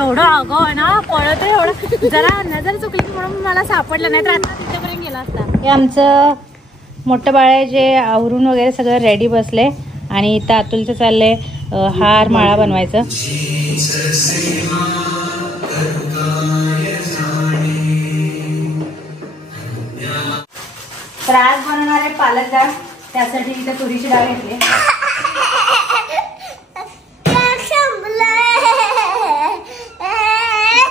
एवढं आगाऊ आहे ना, पळत आहे एवढं. जरा नजर चुकली की म्हणून मला सापडलं नाही तर आता तिच्यापर्यंत गेला असता. हे आमचं मोठं बाळ आहे जे आवरून वगैरे सगळं रेडी बसले आणि इथं अतुलचं चाललंय हार माळा बनवायचं. तर आज बनवणार आहे पालक डाळ. त्यासाठी इथं तुरीची डाळ घेतली.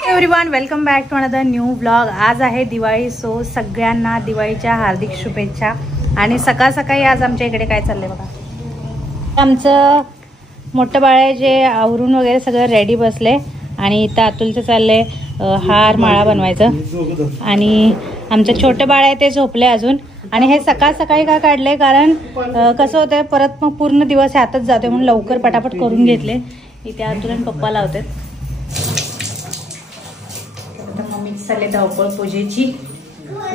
Everyone, welcome back to another new blog. आज आहे दिवाळी, सो सगळ्यांना दिवाळीच्या हार्दिक शुभेच्छा. आणि सकाळ सकाळी आज आमच्या इकडे काय चाललंय बघा. आमचं मोठं बाळ आहे जे आवरून वगैरे सगळं रेडी बसले आणि इथं अतुलचं चाललंय हार माळा बनवायचं. आणि आमचं छोटं बाळ आहे ते झोपले अजून. आणि हे सकाळ सकाळी का काढलंय कारण कसं होतंय परत मग पूर्ण दिवस ह्यातच जातोय म्हणून लवकर पटापट करून घेतले. इथे अतुल आणि पप्पा लावतात. मम्मी चालले धावपळ पूजेची.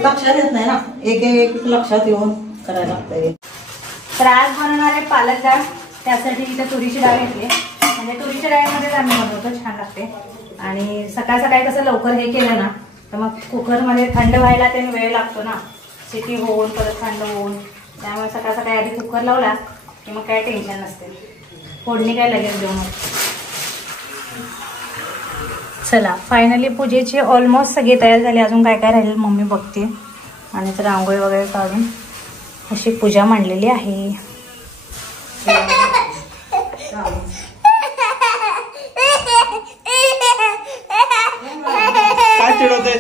लक्षात येत नाही ना, एक एक लक्षात येऊन करायला लागतंय. तर आज बनवणार आहे पालक डाळ. त्यासाठी इथं तुरीची डाळ घेतली. म्हणजे तुरीच्या डाळीमध्येच आम्ही बनवतो, छान लागते. आणि सकाळ सकाळी कसं लवकर हे केलं ना तर मग कुकरमध्ये थंड व्हायला ते वेळ लागतो ना, शिटी होऊन परत थंड होऊन. त्यामुळे सकाळ सकाळी आधी कुकर लावला की मग काय टेन्शन नसते, फोडणी काय लगेच देऊन. चला, फायनली पूजेची ऑलमोस्ट सगळी तयार झाली. अजून काय काय राहील मम्मी बघते. आणि तर रांगोळी वगैरे काढून अशी पूजा मांडलेली आहे. काय चिडवते?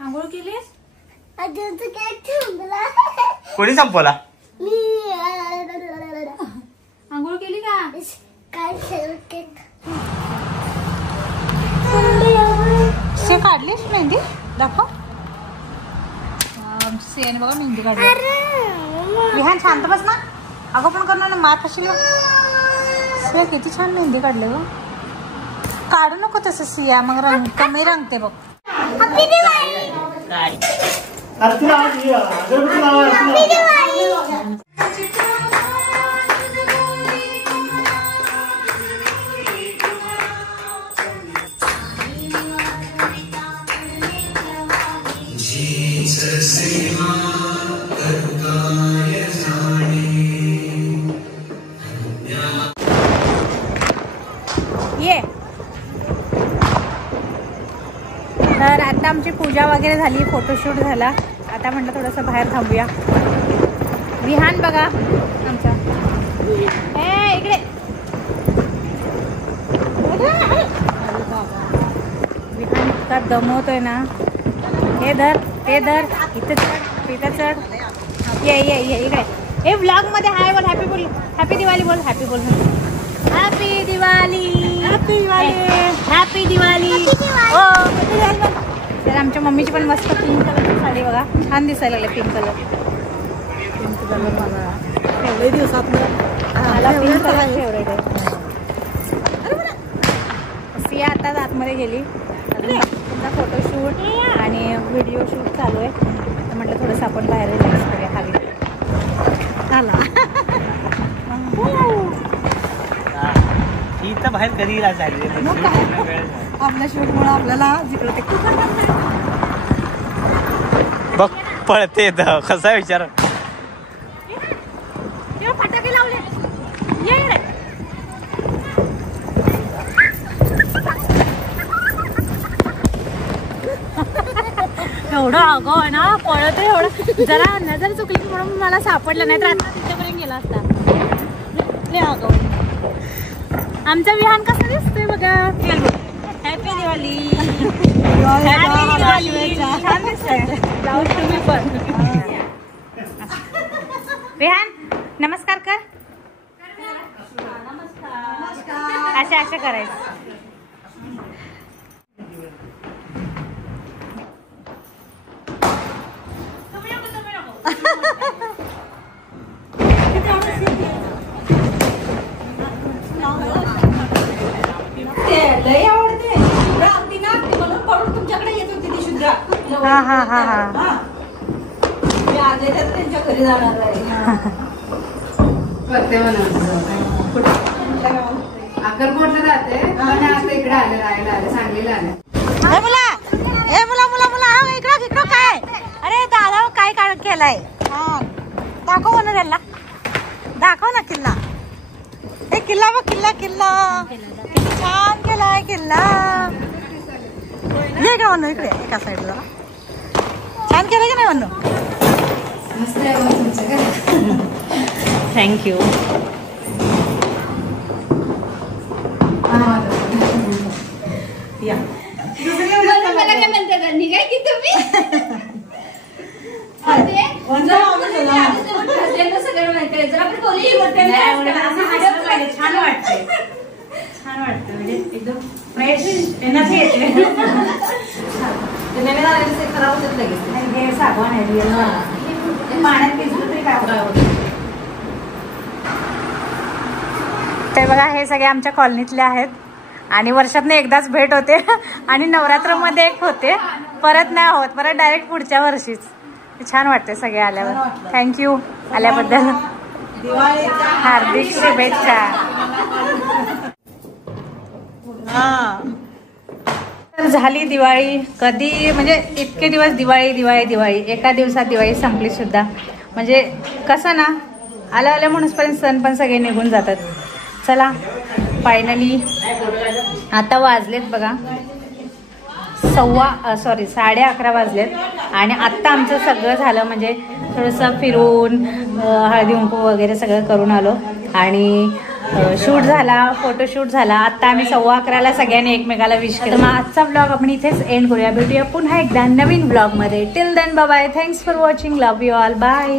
आंघोळ केलीस? कोणी संपवला? आंघोळ केली का? से काढलीस मेहंदी? दाखव. सेन बघा मेहंदी काढली. विहान शांत बस ना. अगं पण करणार ना, मार खाशील. से किती छान मेहंदी काढले ग. काढू नको तसं सिया, मग रंग कमी रंगते बघ. ये. तर आता आमची पूजा वगैरे झाली, फोटोशूट झाला. आता म्हटलं थोडंसं बाहेर थांबूया. विहान बघा आमचा, ए इकडे. विहान इतका दमवतोय ना. हे धर, ते धर, इथं चढ, तिथं चढ. ये ये ये इकडे. हे व्लॉग मध्ये हाय बोल, हॅपी बोल, हॅपी दिवाळी बोल, हॅपी बोल, happy Diwali, happy Diwali, happy Diwali. तर आमच्या मम्मीची पण मस्त पिंक कलरची साडी बघा, छान दिसायला लागले. पिंक कलर, पिंक कलर मला एवढे दिवसात मला पिंक कलर फेवरेट आहे. सिया आता आतमध्ये गेली. तुमचा फोटोशूट आणि व्हिडिओ शूट चालू आहे. तर म्हटलं थोडंसं आपण बाहेर रिलॅक्स करूया खाली. आला ही तर बाहेर कधी झाली आपल्या शूटमुळे आपल्याला जिकडे ते बघ पळते. कसा विचार. फटाके लावले. एवढं आगाऊ आहे ना, पळत आहे एवढं. जरा नजर चुकली की म्हणून मला सापडलं नाही तर आता तिच्यापर्यंत गेला असता. लय आगाऊ. आमचा विहान कसा दिसतोय बघा. Happy Diwali, happy Diwali. छान दिसतंय. जाऊ तुम्ही पण. विहान नमस्कार कर. नमस्कार. असं करायचं. हा हा हा हा हा. मी आज येतात त्यांच्या घरी जाणार आहे. अक्कलकोटला राहते पण आता इकडे आले राहायला आले सांगलीला आले. हे मुला इकडं काय अरे दादा काय काय केलाय दाखव ना त्याला दाखव ना किल्ला हे किल्ला बघ किल्ला किल्ला किती छान केलाय किल्ला हे का म्हणू इकडे एका साईडला छान केलं की नाही म्हणू मस्त आहे बघ तुमचं घर. थँक्यू या मला काय म्हणतात निघाय की तुम्ही सगळं माहिती जर आपण बोलली छान वाटतंय छान वाटतं म्हणजे एकदम फ्रेश एनर्जी येते नवीन आलेलं ते खराब होतात लगेच. आणि हे साबण आहे रिअल पाण्यात भिजलं तरी काय होतं. ते बघा हे सगळे आमच्या कॉलनीतले आहेत आणि वर्षातनं एकदाच भेट होते आणि नवरात्रमध्ये एक होते परत नाही होत परत डायरेक्ट पुढच्या वर्षीच. छान वाटते सगळे आल्यावर. थँक्यू आल्याबद्दल हार्दिक शुभेच्छा. तर झाली दिवाळी कधी म्हणजे इतके दिवस दिवाळी दिवाळी दिवाळी एका दिवसात दिवाळी संपली सुद्धा. म्हणजे कसं ना आल्या म्हणूनपर्यंत सण पण सगळे निघून जातात. चला फायनली आता वाजलेत बघा 11:30 वाजलेत आणि आत्ता आमचं सगळं झालं म्हणजे थोडंसं फिरून हळदी कुंकू वगैरे सगळं करून आलो आणि शूट झाला फोटोशूट झाला. आत्ता आम्ही 11:15 सगळ्यांनी एकमेकाला विश केलं. मग आजचा ब्लॉग आपण इथेच एंड करूया. भेटूया पुन्हा एकदा नवीन ब्लॉगमध्ये. Till then bye bye. Thanks for watching. Love you all. Bye.